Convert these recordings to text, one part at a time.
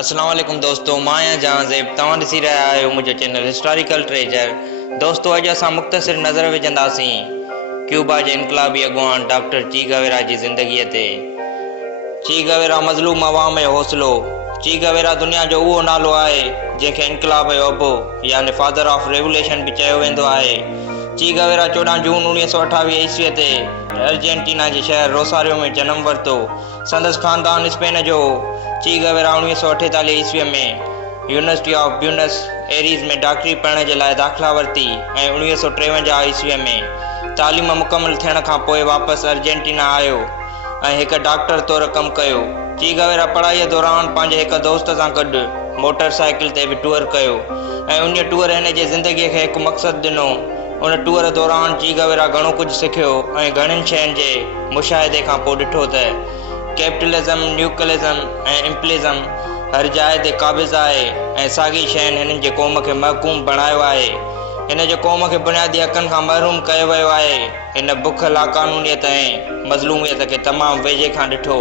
अस्सलाम वालेकुम दोस्तों, मां आहियां जहांज़ेब। तव्हां ॾिसी रहिया आहियो मुंहिंजो चैनल हिस्टोरिकल ट्रेजर। दोस्तों, अॼु असां मुख़्तसिर नज़र विझंदासीं क्यूबा जे इनकलाबी अॻुवान डॉक्टर ची गवेरा जी ज़िंदगीअ ते। ची गवेरा मज़लूम अवाम जो हौसलो। ची गवेरा दुनिया जो उहो नालो आहे जंहिंखे इनकलाब जो अबो यानी फादर ऑफ रेवोल्यूशन बि चयो वेंदो आहे। ची गवेरा 14 जून 1928 ईस्वीअ ते अर्जेंटीना जे शहर रोसारियो में जनम वरितो। संदसि ख़ानदान स्पेन जो। ची गवेरा 1948 ईस्वीअ में यूनिवर्सिटी ऑफ ब्यूनस एरीज़ में डॉक्टरी पढ़ण जे लाइ दाख़िला वरिती ऐं 1953 ईस्वीअ में तालीम मुकमल थियण खां पोइ वापसि अर्जेंटीना आयो ऐं हिकु डॉक्टर तौरु कमु कयो। ची गवेरा पढ़ाईअ दौरान पंहिंजे हिकु दोस्त सां गॾु मोटरसाइकिल ते बि टूर कयो ऐं उन टूर हिन जे ज़िंदगीअ खे हिकु मक़सदु ॾिनो। उन टूर दौरान ची गवेरा घणो कुझु सिखियो ऐं घणनि शयुनि जे मुशाहिदे खां पोइ ॾिठो त कैपिटलिज़म, न्यूक्लियलिज़म ऐं इम्पलिज़म हर जाइ ते क़ाबिज़ आहे ऐं साॻी शयुनि हिननि जे क़ौम खे महकूम बणायो आहे। हिन जे क़ौम खे बुनियादी हक़नि खां महरूम कयो वियो आहे। हिन बुख लाक़ानूनियत ऐं मज़लूमियत खे तमामु वेझे खां ॾिठो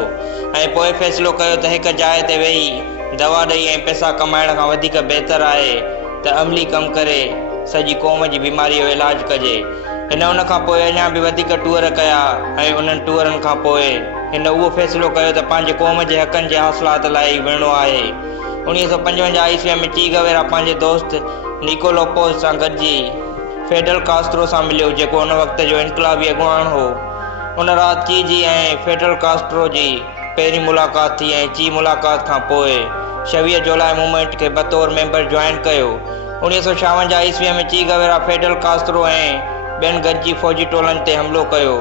ऐं पोइ फ़ैसिलो कयो त हिकु जाइ ते वेही दवा ॾेई ऐं पैसा कमाइण खां वधीक बहितर आहे त अमली कमु करे सॼी क़ौम जी बीमारीअ जो इलाजु कजे। हिन उन खां पोइ अञा बि वधीक टूर कया ऐं उन्हनि टूरनि खां पोइ हिन उहो फ़ैसिलो कयो त पंहिंजे क़ौम जे हक़नि जे हासिलात लाइ विढ़णो आहे। 1955 ईस्वीअ में ची गवेरा पंहिंजे दोस्त निकोलो पोज़ सां गॾिजी फेडल कास्ट्रो सां मिलियो, जेको उन वक़्त जो इनकलाबी अॻुवान हो। उन राति ची जी ऐं फेडल कास्ट्रो जी पहिरीं मुलाक़ात थी ऐं ची मुलाक़ात खां पोइ 26 जुलाई मूवमेंट खे बतौर मेंबर ज्वाइन कयो। 1956 ईस्वीअ में ची गवेरा फेडल कास्ट्रो ऐं ॿियनि गॾिजी फ़ौजी टोलनि ते हमिलो कयो।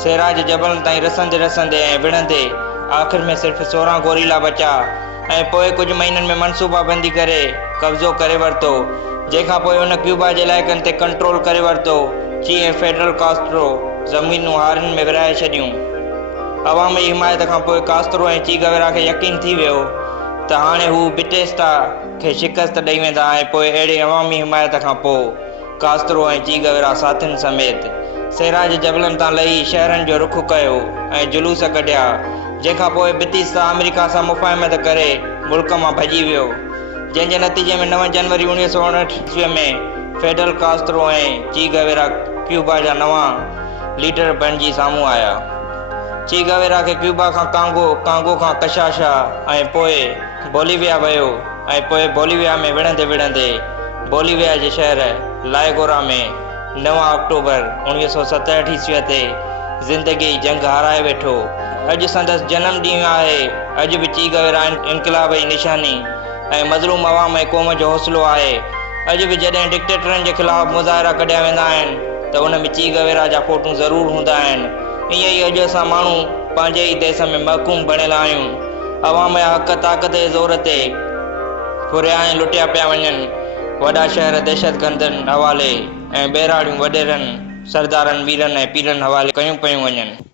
सेरा जे जबलनि ताईं रसंदे ऐं विढ़ंदे आख़िर में सिर्फ़ु 16 गोरीला बचा ऐं पोइ कुझु महीननि में मनसूबाबंदी करे कब्ज़ो करे वरितो, जंहिंखां पोइ उन क्यूबा जे इलाइक़नि ते कंट्रोल करे वरितो। ची ऐं फेडरल कास्ट्रो ज़मीनूं हारनि में विराए छॾियूं। अवामी हिमायत खां पोइ कास्ट्रो ऐं ची गवेरा खे यकीन थी वियो त हाणे हू बिटेस्टा खे शिकस्त ॾेई वेंदा ऐं पोइ अहिड़े अवामी हिमायत खां पोइ कास्ट्रो ऐं ची गवेरा साथियुनि समेत सेरा जे जबलनि तां लही शहरनि जो रुख़ कयो ऐं जुलूस कढिया, जंहिंखां पोइ बितिस्ता अमेरिका सां मुफ़ाहिमत करे मुल्क मां भॼी वियो, जंहिं जे नतीजे में 9 जनवरी 1959 ईस्वीअ में फेडरल कास्ट्रो ऐं ची गवेरा क्यूबा जा नवां लीडर बणिजी साम्हूं आया। ची गवेरा खे क्यूबा खां कांगो खां कशाशा ऐं पोइ बोलिविया वियो ऐं पोइ बोलिविया में विढ़ंदे बोलिविया जे शहर लाइगोरा में 9 अक्टूबर 1967 ईस्वीअ ते ज़िंदगी जंग हाराए वेठो। अॼु संदसि जनम ॾींहुं आहे। अॼु बि ची गवेरा इनकलाब जी निशानी ऐं मज़लूम अवाम ऐं क़ौम जो हौसलो आहे। अॼु बि जॾहिं डिक्टेटरनि जे ख़िलाफ़ु मुज़ाहिरा कढिया वेंदा आहिनि त उन में ची गवेरा जा फ़ोटू ज़रूरु हूंदा आहिनि। ईअं ई अॼु असां माण्हू पंहिंजे ई देश में महकूम बणियल आहियूं। अवाम जा हक़ ताक़त जे ज़ोर ते फुरिया ऐं लुटिया पिया वञनि। वॾा शहर दहशतगर्दनि हवाले ऐं ॿेराड़ियूं वॾेरनि सरदारनि वीरनि ऐं पीरनि हवाले कयूं पियूं वञनि।